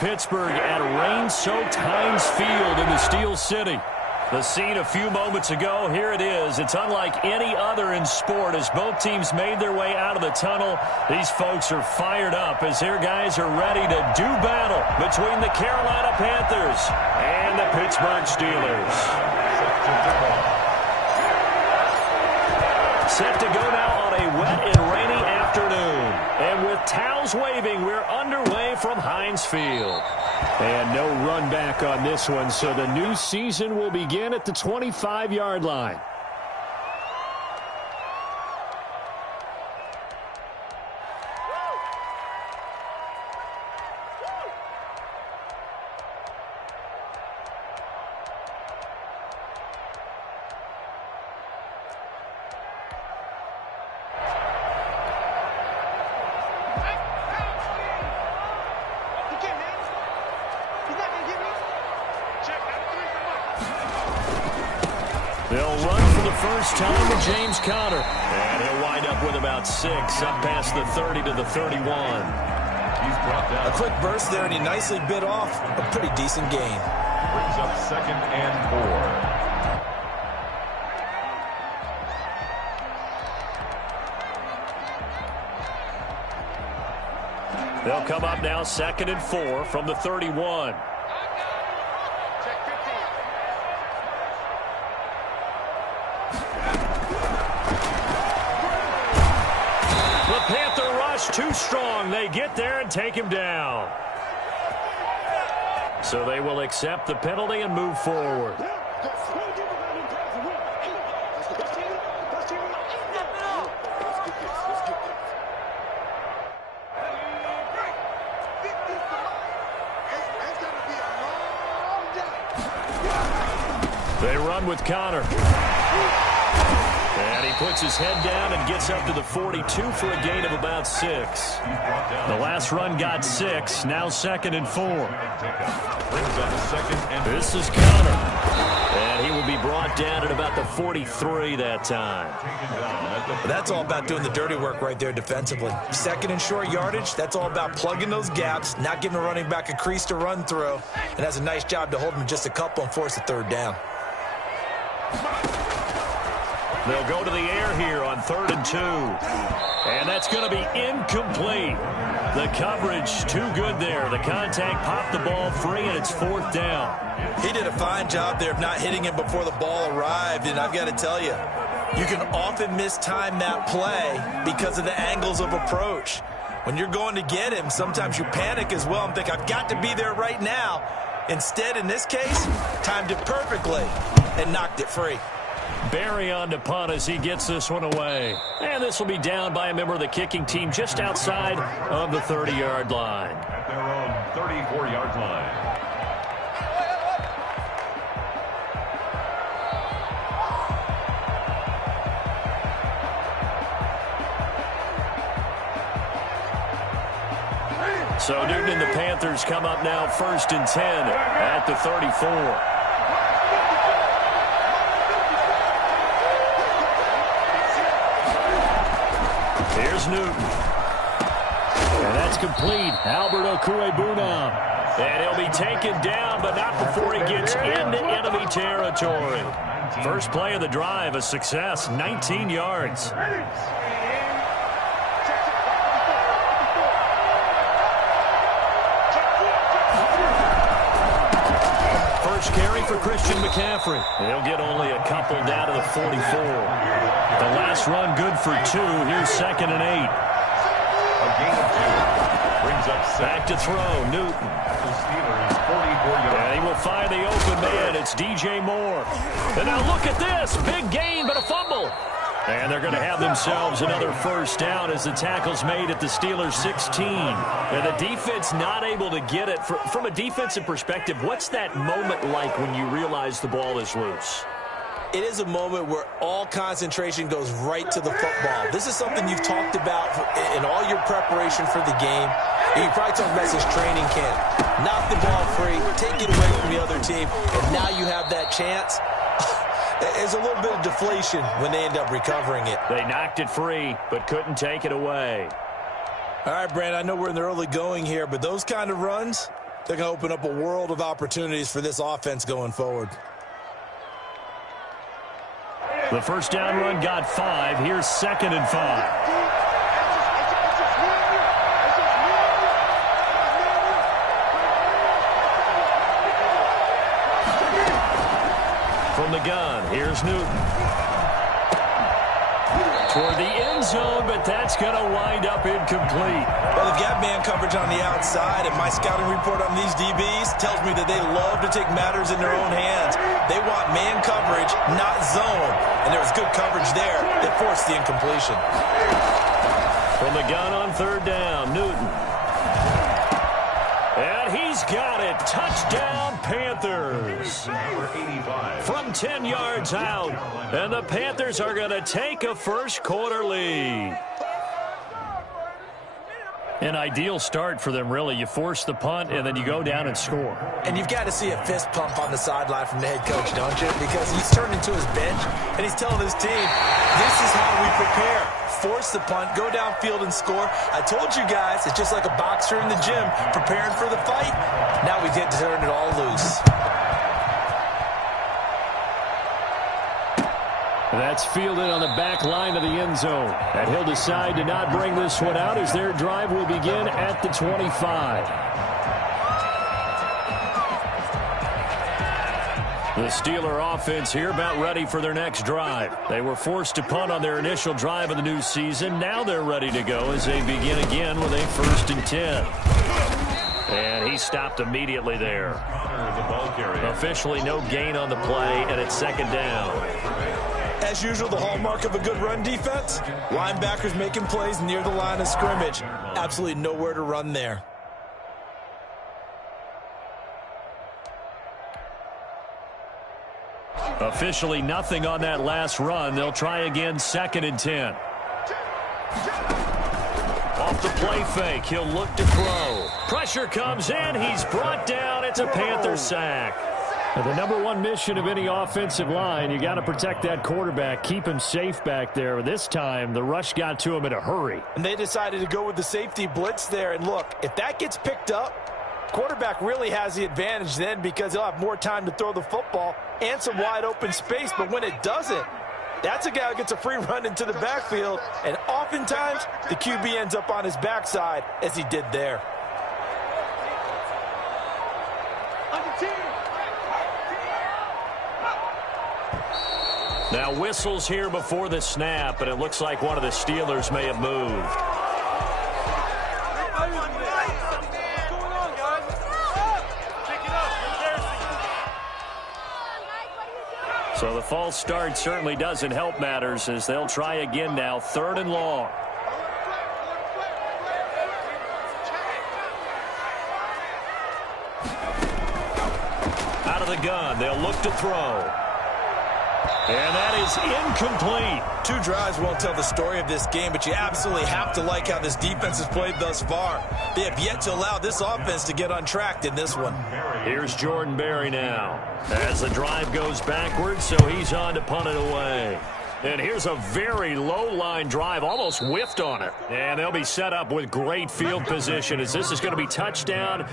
Pittsburgh at rain-soaked Heinz Field in the Steel City. The scene a few moments ago, here it is. It's unlike any other in sport as both teams made their way out of the tunnel. These folks are fired up as their guys are ready to do battle between the Carolina Panthers and the Pittsburgh Steelers. Set to go now on a wet and rainy afternoon. And with towels waving, we're underway from Heinz Field. And no run back on this one, so the new season will begin at the 25-yard line. They'll run for the first time to James Conner. And he'll wind up with about 6, up past the 30 to the 31. He's brought down. A quick burst there, and he nicely bit off a pretty decent gain. Brings up 2nd and 4. They'll come up now 2nd and 4 from the 31. Panther rush too strong. They get there and take him down. So they will accept the penalty and move forward. They run with Conner. And he puts his head down and gets up to the 42 for a gain of about 6. The last run got 6, now 2nd and 4. This is Conner. And he will be brought down at about the 43 that time. That's all about doing the dirty work right there defensively. 2nd and short yardage, that's all about plugging those gaps, not giving a running back a crease to run through, and has a nice job to hold him just a couple and force a 3rd down. They'll go to the air here on 3rd and 2. And that's going to be incomplete. The coverage too good there. The contact popped the ball free, and it's 4th down. He did a fine job there of not hitting him before the ball arrived, and I've got to tell you, you can often mistime that play because of the angles of approach. When you're going to get him, sometimes you panic as well and think, I've got to be there right now. Instead, in this case, timed it perfectly and knocked it free. Barry on to punt as he gets this one away. And this will be down by a member of the kicking team just outside of the 30-yard line. At their own 34-yard line. So Newton and the Panthers come up now 1st and 10 at the 34. Here's Newton. And that's complete. Albert Okwuegbunam. And he'll be taken down, but not before he gets into enemy territory. First play of the drive, a success, 19 yards. First carry for Christian McCaffrey. He'll get only a couple down to the 44. The last run good for 2. Here's 2nd and 8. A gain of 2. Brings up 6. Back to throw, Newton. And he will find the open man. It's DJ Moore. And now look at this. Big gain, but a fumble. And they're going to have themselves another 1st down as the tackle's made at the Steelers' 16. And the defense not able to get it. From a defensive perspective, what's that moment like when you realize the ball is loose? It is a moment where all concentration goes right to the football. This is something you've talked about in all your preparation for the game. You probably talked about this training camp. Knock the ball free, take it away from the other team, and now you have that chance. There's a little bit of deflation when they end up recovering it. They knocked it free, but couldn't take it away. All right, Brandon, I know we're in the early going here, but those kind of runs, They're going to open up a world of opportunities for this offense going forward. The first down run got 5. Here's 2nd and 5. From the gun, here's Newton. Toward the end zone, but that's going to wind up incomplete. Well, they've got man coverage on the outside, and my scouting report on these DBs tells me that they love to take matters in their own hands. They want man coverage, not zone. And there was good coverage there that forced the incompletion. From the gun on 3rd down, Newton. And he's got it. Touchdown, Panthers. From 10 yards out. And the Panthers are going to take a first-quarter lead. An ideal start for them, really. You force the punt, and then you go down and score. And you've got to see a fist pump on the sideline from the head coach, don't you? Because he's turned into his bench, and he's telling his team, this is how we prepare. Force the punt, go downfield and score. I told you guys, it's just like a boxer in the gym preparing for the fight. Now we get to turn it all loose. That's fielded on the back line of the end zone. And he'll decide to not bring this one out as their drive will begin at the 25. The Steeler offense here about ready for their next drive. They were forced to punt on their initial drive of the new season. Now they're ready to go as they begin again with a 1st and 10. And he stopped immediately there. Officially no gain on the play, and it's 2nd down. As usual, the hallmark of a good run defense, linebackers making plays near the line of scrimmage. Absolutely nowhere to run there. Officially nothing on that last run. They'll try again, 2nd and 10. Off the play fake, he'll look to throw. Pressure comes in, he's brought down. It's a Panther sack. The number one mission of any offensive line, you got to protect that quarterback, keep him safe back there. This time, the rush got to him in a hurry. And they decided to go with the safety blitz there. And look, if that gets picked up, quarterback really has the advantage then because he'll have more time to throw the football and some wide open space. But when it doesn't, that's a guy who gets a free run into the backfield. And oftentimes, the QB ends up on his backside as he did there. Now whistles here before the snap, and it looks like one of the Steelers may have moved. So the false start certainly doesn't help matters as they'll try again now, 3rd and long. Out of the gun, they'll look to throw. And that is incomplete. 2 drives won't tell the story of this game, but you absolutely have to like how this defense has played thus far. They have yet to allow this offense to get untracked in this one. Here's Jordan Berry now as the drive goes backwards, so he's on to punt it away. And here's a very low-line drive, almost whiffed on it. And they'll be set up with great field position as this is going to be touchdown.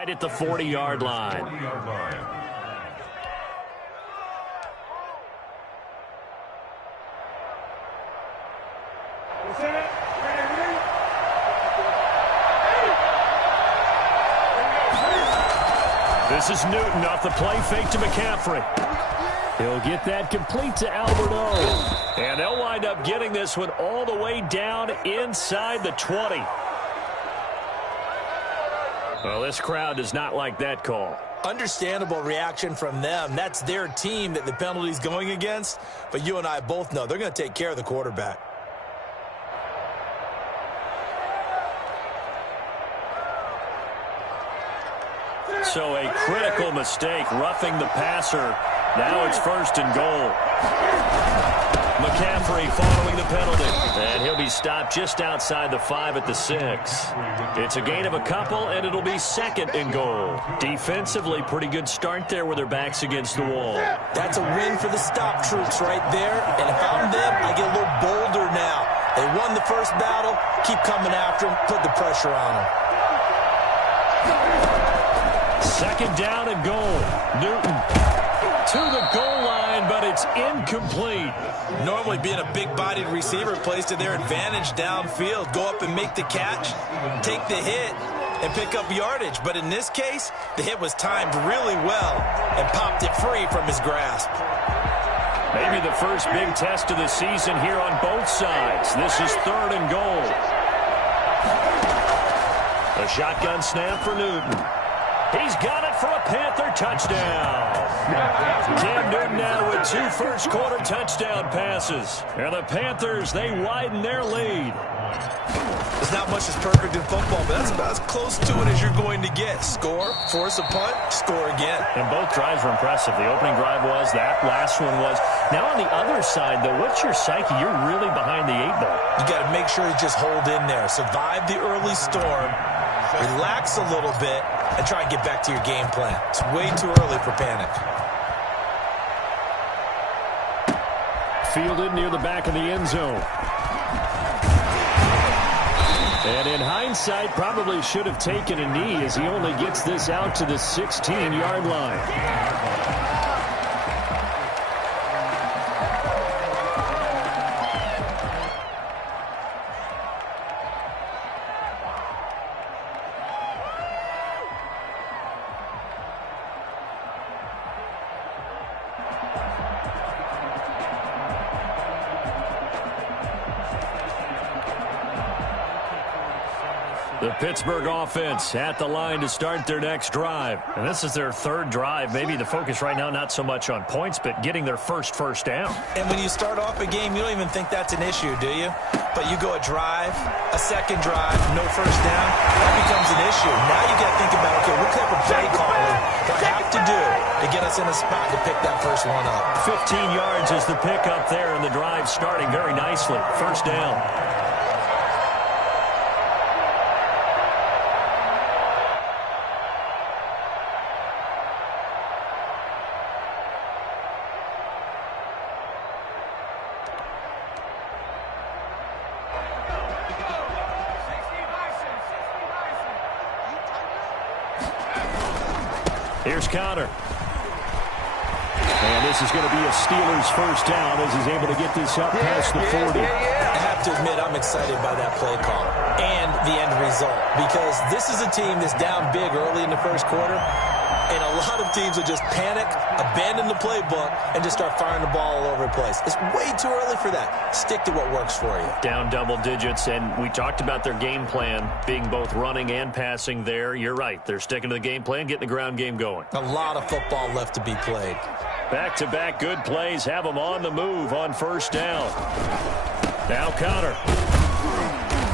Right at the 40-yard line. This is Newton off the play fake to McCaffrey. He'll get that complete to Alberto. And they'll wind up getting this one all the way down inside the 20. Well, this crowd does not like that call. Understandable reaction from them. That's their team that the penalty's going against. But you and I both know they're going to take care of the quarterback. So a critical mistake, roughing the passer. Now it's 1st and goal. McCaffrey following the penalty. And he'll be stopped just outside the 5 at the 6. It's a gain of a couple, and it'll be 2nd and goal. Defensively, pretty good start there with their backs against the wall. That's a win for the stop troops right there. And if I'm them, I get a little bolder now. They won the first battle. Keep coming after them. Put the pressure on them. 2nd down and goal. Newton to the goal line, but it's incomplete. Normally being a big-bodied receiver plays to their advantage downfield. Go up and make the catch, take the hit, and pick up yardage. But in this case, the hit was timed really well and popped it free from his grasp. Maybe the first big test of the season here on both sides. This is 3rd and goal. A shotgun snap for Newton. He's got it for a Panther touchdown. Cam Newton now with 2 first-quarter touchdown passes. And the Panthers, they widen their lead. There's not much that's perfect in football, but that's about as close to it as you're going to get. Score, force a punt, score again. And both drives were impressive. The opening drive was, that last one was. Now on the other side, though, what's your psyche? You're really behind the 8 ball. You got to make sure you just hold in there. Survive the early storm. Relax a little bit and try and get back to your game plan. It's way too early for panic. Fielded near the back of the end zone. And in hindsight, probably should have taken a knee as he only gets this out to the 16-yard line. The Pittsburgh offense at the line to start their next drive. And this is their 3rd drive. Maybe the focus right now not so much on points, but getting their first down. And when you start off a game, you don't even think that's an issue, do you? But you go a drive, a 2nd drive, no first down, that becomes an issue. Now you got to think about, okay, what type of play calling do I have to do to get us in a spot to pick that first one up? 15 yards is the pickup there, and the drive starting very nicely. First down. Here's Connor. And this is going to be a Steelers first down as he's able to get this up past the 40. I have to admit, I'm excited by that play call and the end result because this is a team that's down big early in the first quarter, and a lot of teams will just panic, abandon the playbook, and just start firing the ball all over the place. It's way too early for that. Stick to what works for you. Down double digits, and we talked about their game plan being both running and passing there. You're right. They're sticking to the game plan, getting the ground game going. A lot of football left to be played. Back-to-back good plays have them on the move on first down. Now Connor.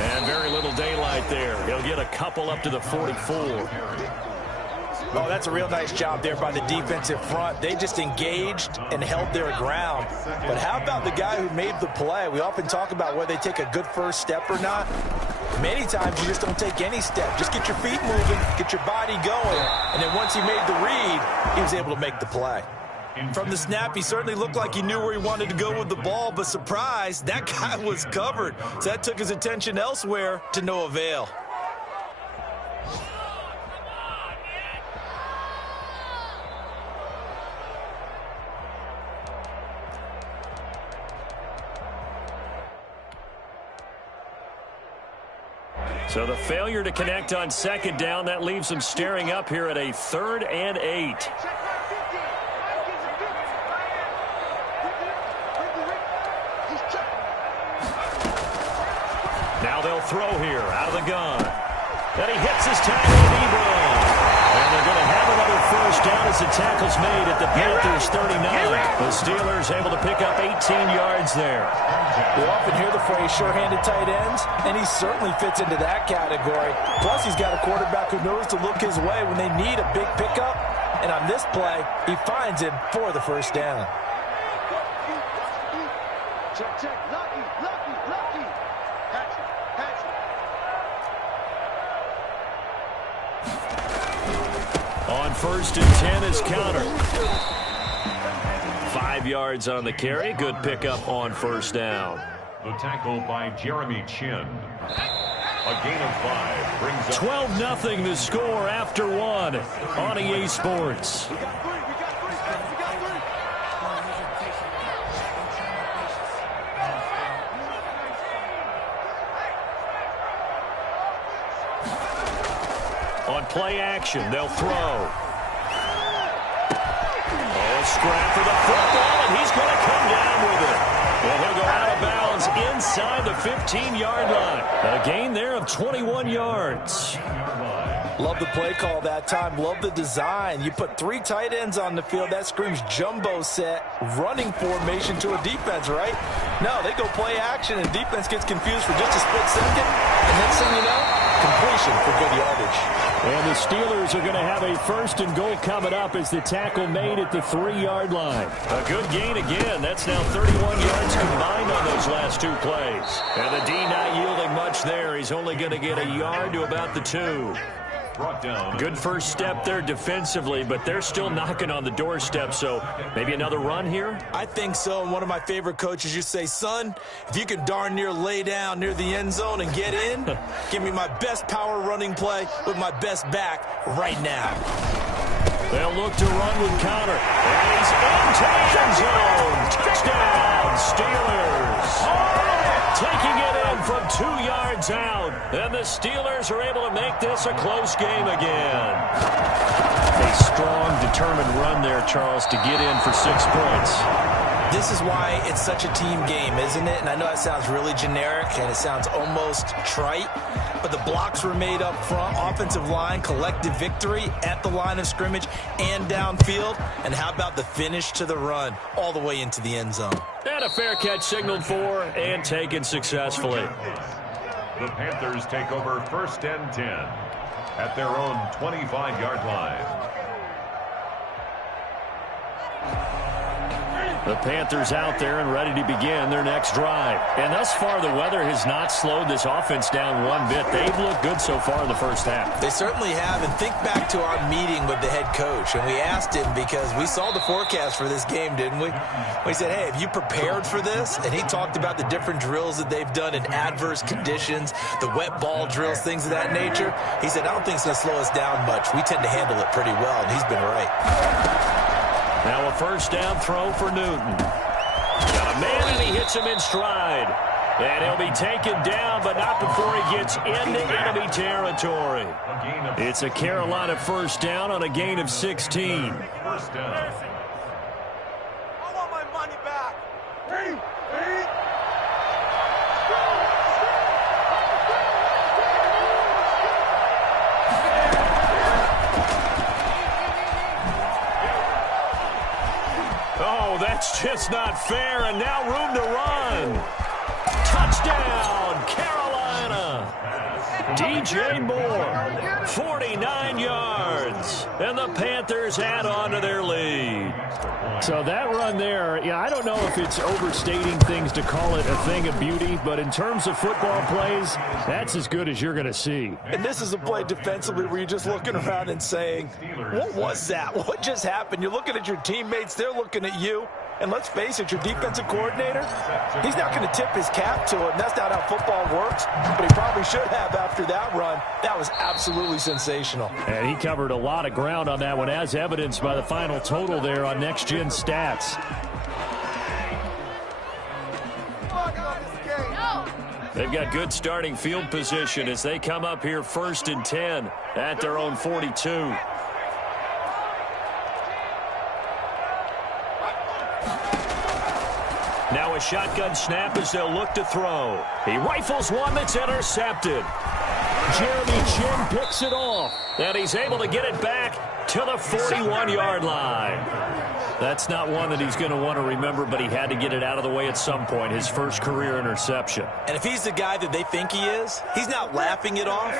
And very little daylight there. He'll get a couple up to the 44. Oh, that's a real nice job there by the defensive front. They just engaged and held their ground. But how about the guy who made the play? We often talk about whether they take a good first step or not. Many times you just don't take any step. Just get your feet moving, get your body going. And then once he made the read, he was able to make the play. From the snap, he certainly looked like he knew where he wanted to go with the ball, but surprise, that guy was covered. So that took his attention elsewhere to no avail. So the failure to connect on second down, that leaves them staring up here at a 3rd and 8. Now they'll throw here out of the gun. And he hits his tackle at Ebron. And they're going to have another first down as the tackle's made at the Panthers 39. The Steelers able to pick up 18 yards there. We often hear the phrase sure-handed tight ends, and he certainly fits into that category. Plus, he's got a quarterback who knows to look his way when they need a big pickup. And on this play, he finds him for the first down. Check, check. Lucky, lucky, lucky. Patch it, patch it. On 1st and 10 is counter. 5 yards on the carry. Good pickup on first down. The tackle by Jeremy Chin. A gain of 5 brings up 12-0 the score after 1 on EA Sports. On play action, they'll throw. Oh, a scrap for the football, and he's going to come down with it. Well, he'll go out of bounds inside the 15-yard line. A gain there of 21 yards. Love the play call that time. Love the design. You put 3 tight ends on the field. That screams jumbo set, running formation to a defense, right? No, they go play action, and defense gets confused for just a split second. And next thing you know, completion for good yardage. And the Steelers are going to have a 1st and goal coming up as the tackle made at the 3-yard line. A good gain again. That's now 31 yards combined on those last 2 plays. And the D not yielding much there. He's only going to get a yard to about the 2. Good first step there defensively, but they're still knocking on the doorstep, so maybe another run here? I think so. And one of my favorite coaches, you say, son, if you can darn near lay down near the end zone and get in, give me my best power running play with my best back right now. They'll look to run with counter. And he's into the end zone. Touchdown, Steelers. Taking it in from 2 yards out. And the Steelers are able to make this a close game again. A strong, determined run there, Charles, to get in for 6 points. This is why it's such a team game, isn't it? And I know that sounds really generic and it sounds almost trite, but the blocks were made up front, offensive line, collective victory at the line of scrimmage and downfield. And how about the finish to the run all the way into the end zone? And a fair catch signaled for and taken successfully. the Panthers take over 1st and 10 at their own 25-yard line. The Panthers out there and ready to begin their next drive. And thus far, the weather has not slowed this offense down one bit. They've looked good so far in the first half. They certainly have. And think back to our meeting with the head coach. And we asked him because we saw the forecast for this game, didn't we? We said, hey, have you prepared for this? And he talked about the different drills that they've done in adverse conditions, the wet ball drills, things of that nature. He said, I don't think it's going to slow us down much. We tend to handle it pretty well. And he's been right. Now a first down throw for Newton. Got a man and he hits him in stride. And he'll be taken down, but not before he gets into enemy territory. It's a Carolina first down on a gain of 16. First down. I want my money back. Oh, that's just not fair, and now room to run. Touchdown, Carolina. DJ Moore, 49 yards, and the Panthers add on to their lead. So that run there, yeah, I don't know if it's overstating things to call it a thing of beauty, but in terms of football plays, that's as good as you're going to see. And this is a play defensively where you're just looking around and saying, what was that? What just happened? You're looking at your teammates. They're looking at you. And let's face it, your defensive coordinator, he's not going to tip his cap to him. That's not how football works, but he probably should have after that run. That was absolutely sensational. And he covered a lot of ground on that one, as evidenced by the final total there on Next Gen Stats. They've got good starting field position as they come up here 1st and 10 at their own 42. Now a shotgun snap as they'll look to throw. He rifles one that's intercepted. Jeremy Chin picks it off, and he's able to get it back to the 41-yard line. That's not one that he's going to want to remember, but he had to get it out of the way at some point, his first career interception. And if he's the guy that they think he is, he's not laughing it off,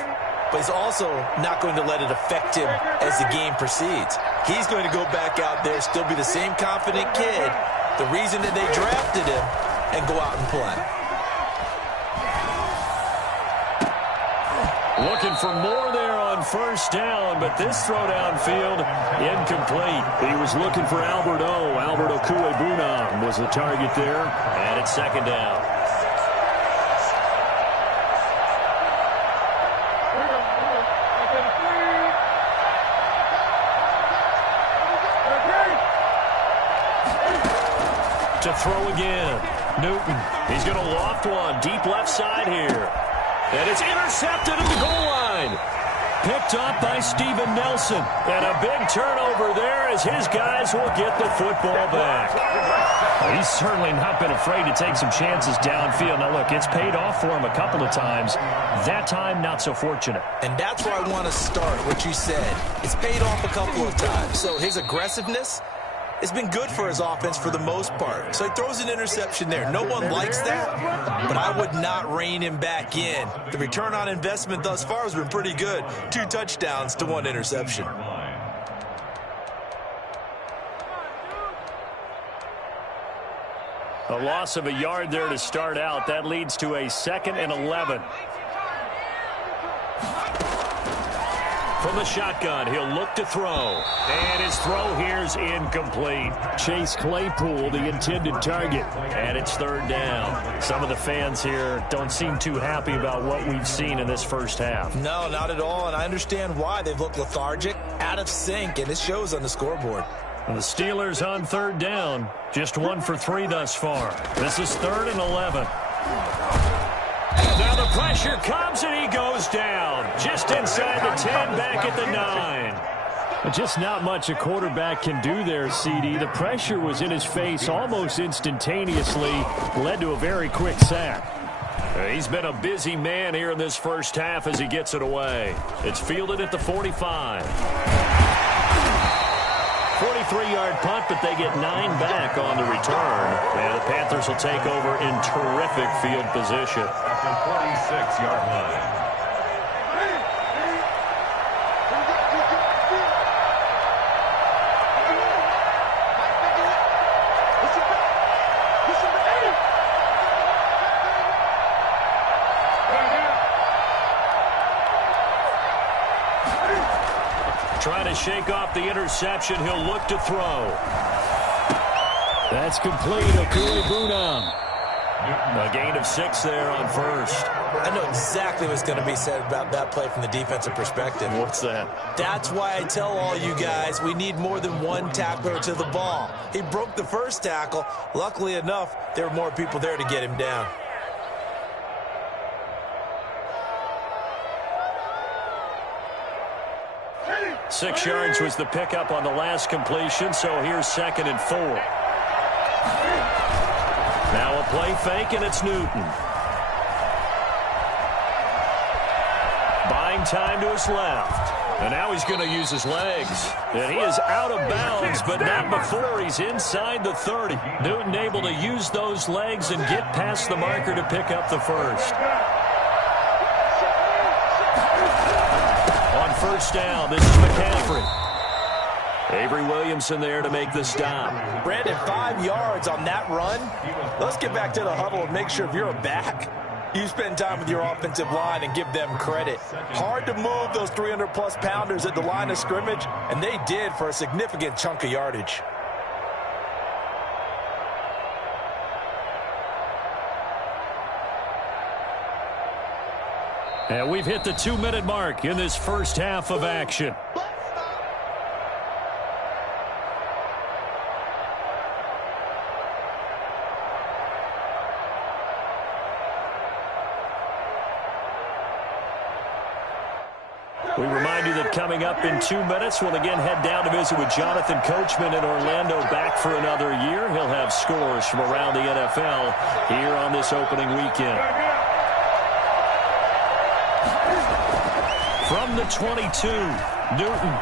but he's also not going to let it affect him as the game proceeds. He's going to go back out there, still be the same confident kid, the reason that they drafted him, and go out and play. Looking for more there on 1st down, but this throw downfield incomplete. He was looking for Albert Okuebunam was the target there, and it's 2nd down. To throw again. Newton. He's going to loft one deep left side here. And it's intercepted at the goal line. Picked up by Steven Nelson. And a big turnover there as his guys will get the football back. Well, he's certainly not been afraid to take some chances downfield. Now, look, it's paid off for him a couple of times. That time, not so fortunate. And that's where I want to start, what you said. It's paid off a couple of times. So his aggressiveness, it's been good for his offense for the most part. So he throws an interception there. No one likes that, but I would not rein him back in. The return on investment thus far has been pretty good. 2 touchdowns to 1 interception. A loss of a yard there to start out. That leads to a 2nd and 11. From the shotgun, he'll look to throw. And his throw here's incomplete. Chase Claypool, the intended target. And it's 3rd down. Some of the fans here don't seem too happy about what we've seen in this first half. No, not at all. And I understand why. They've looked lethargic, out of sync, and it shows on the scoreboard. And the Steelers on 3rd down. Just 1 for 3 thus far. This is 3rd and 11. Now the pressure comes and he goes down. Just inside the 10, back at the 9. Just not much a quarterback can do there, CD. The pressure was in his face almost instantaneously. Led to a very quick sack. He's been a busy man here in this first half as he gets it away. It's fielded at the 45. 43-yard punt, but they get 9 back on the return. And the Panthers will take over in terrific field position. At the 46-yard line. Trying to shake off the interception. He'll look to throw. That's complete. Okuebunam. A gain of 6 there on 1st. I know exactly what's going to be said about that play from the defensive perspective. What's that? That's why I tell all you guys we need more than one tackler to the ball. He broke the first tackle. Luckily enough, there were more people there to get him down. Six yards was the pickup on the last completion, so here's 2nd and 4. Now a play fake, and it's Newton. Buying time to his left. And now he's going to use his legs. And he is out of bounds, but not before he's inside the 30. Newton able to use those legs and get past the marker to pick up the first. On 1st down, this is McCaffrey. Avery Williamson there to make the stop. Brandon, 5 yards on that run. Let's get back to the huddle and make sure if you're a back, you spend time with your offensive line and give them credit. Hard to move those 300-plus pounders at the line of scrimmage, and they did for a significant chunk of yardage. And we've hit the 2-minute mark in this first half of action. We remind you that coming up in 2 minutes, we'll again head down to visit with Jonathan Coachman in Orlando, back for another year. He'll have scores from around the NFL here on this opening weekend. From the 22, Newton.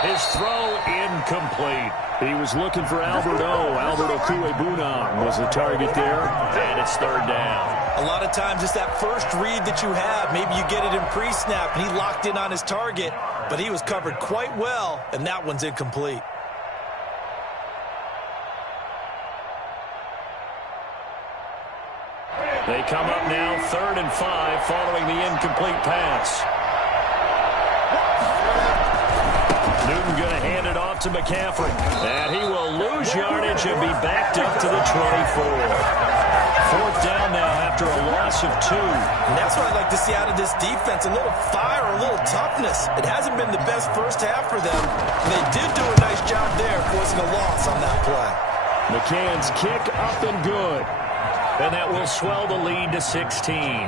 His throw incomplete. He was looking for Albert Okuegbunam was the target there, and it's third down. A lot of times it's that first read that you have. Maybe you get it in pre-snap, and he locked in on his target, but he was covered quite well, and that one's incomplete. They come up now 3rd and 5 following the incomplete pass. Newton going to hand it off to McCaffrey. And he will lose yardage and be backed up to the 24. 4th down now after a loss of 2. And that's what I'd like to see out of this defense, a little fire, a little toughness. It hasn't been the best first half for them. And they did do a nice job there forcing a loss on that play. McCann's kick up and good. And that will swell the lead to 16.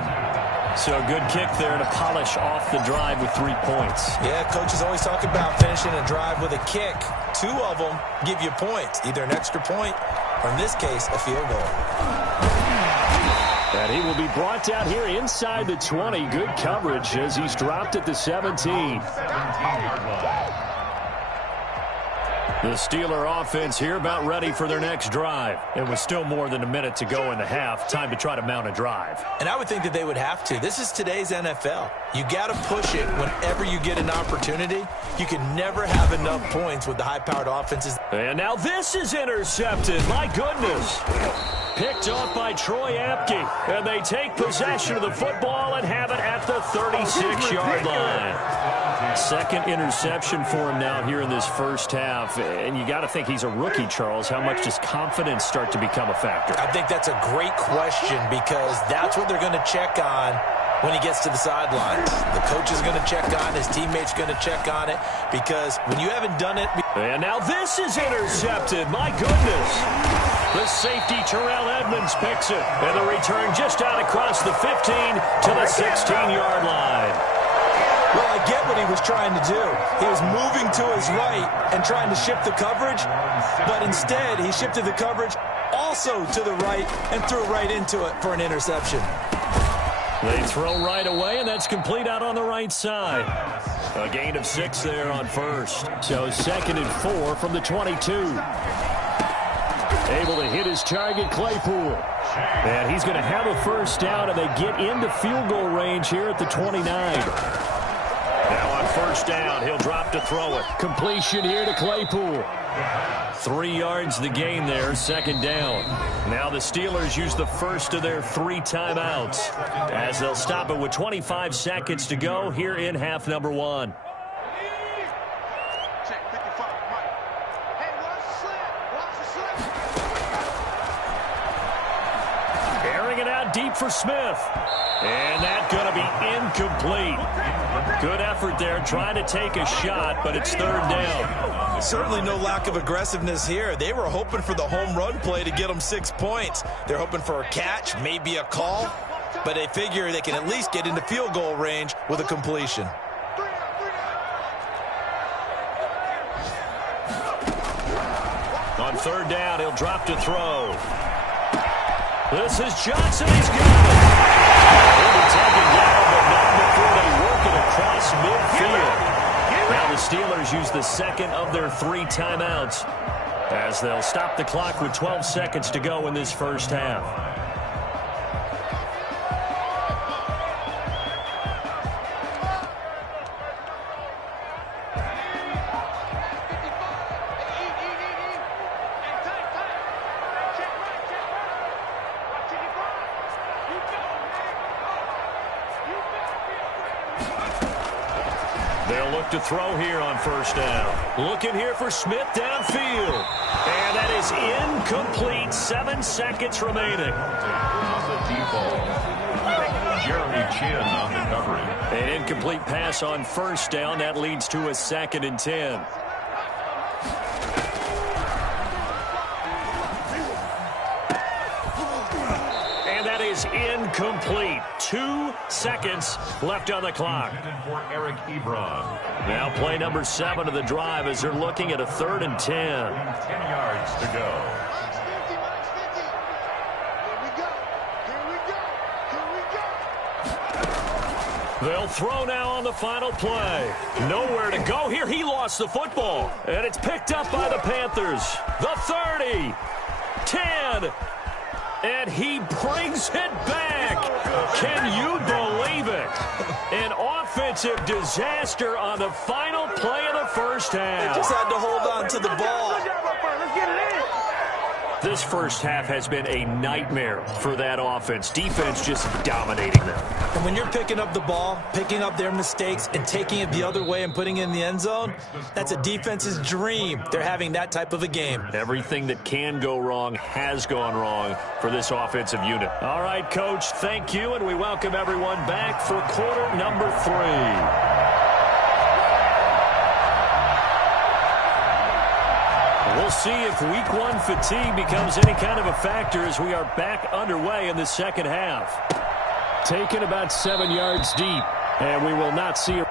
So a good kick there to polish off the drive with 3 points. Yeah, coaches always talk about finishing a drive with a kick. 2 of them give you points, either an extra point or, in this case, a field goal. And he will be brought down here inside the 20. Good coverage as he's dropped at the 17. The Steeler offense here about ready for their next drive. It was still more than a minute to go in the half. Time to try to mount a drive. And I would think that they would have to. This is today's NFL. You got to push it whenever you get an opportunity. You can never have enough points with the high-powered offenses. And now this is intercepted. My goodness. Picked off by Troy Apke. And they take possession of the football and have it at the 36-yard line. Second interception for him now here in this first half. And you got to think he's a rookie, Charles. How much does confidence start to become a factor? I think that's a great question because that's what they're going to check on when he gets to the sidelines. The coach is going to check on, his teammates going to check on it because when you haven't done it. And now this is intercepted. My goodness. The safety, Terrell Edmonds, picks it. And the return just out across the 15 to the 16-yard line. Well, I get what he was trying to do. He was moving to his right and trying to shift the coverage, but instead he shifted the coverage also to the right and threw right into it for an interception. They throw right away, and that's complete out on the right side. A gain of 6 there on first. So 2nd and 4 from the 22. Able to hit his target, Claypool. And he's going to have a first down, and they get into field goal range here at the 29. Now on first down, he'll drop to throw it. Completion here to Claypool. 3 yards the gain there, 2nd down. Now the Steelers use the first of their 3 timeouts as they'll stop it with 25 seconds to go here in half number 1. Airing it out deep for Smith. And that's going to be incomplete. Good effort there, trying to take a shot, but it's 3rd down. Certainly no lack of aggressiveness here. They were hoping for the home run play to get them 6 points. They're hoping for a catch, maybe a call, but they figure they can at least get into field goal range with a completion. On 3rd down, he'll drop to throw. This is Johnson. He's got it. He'll be taken down, but not before they work it across midfield. Now the Steelers use the 2nd of their 3 timeouts as they'll stop the clock with 12 seconds to go in this first half. They'll look to throw here on first down. Looking here for Smith downfield. And that is incomplete. 7 seconds remaining. Jeremy Chin on the coverage. An incomplete pass on first down. That leads to a 2nd and 10. is incomplete. 2 seconds left on the clock. For Eric Ebron. Now play number 7 of the drive as they're looking at a 3rd and 10. 10 yards to go. Max 50, Max 50. Here we go. Here we go. Here we go. They'll throw now on the final play. Nowhere to go here. He lost the football. And it's picked up by the Panthers. The 30. 10. And he brings it back. Can you believe it? An offensive disaster on the final play of the first half. Just had to hold on to the ball. This first half has been a nightmare for that offense. Defense just dominating them. And when you're picking up the ball, picking up their mistakes, and taking it the other way and putting it in the end zone, that's a defense's dream. They're having that type of a game. Everything that can go wrong has gone wrong for this offensive unit. All right, Coach, thank you, and we welcome everyone back for quarter number 3. We'll see if week 1 fatigue becomes any kind of a factor as we are back underway in the second half. Taken about 7 yards deep, and we will not see a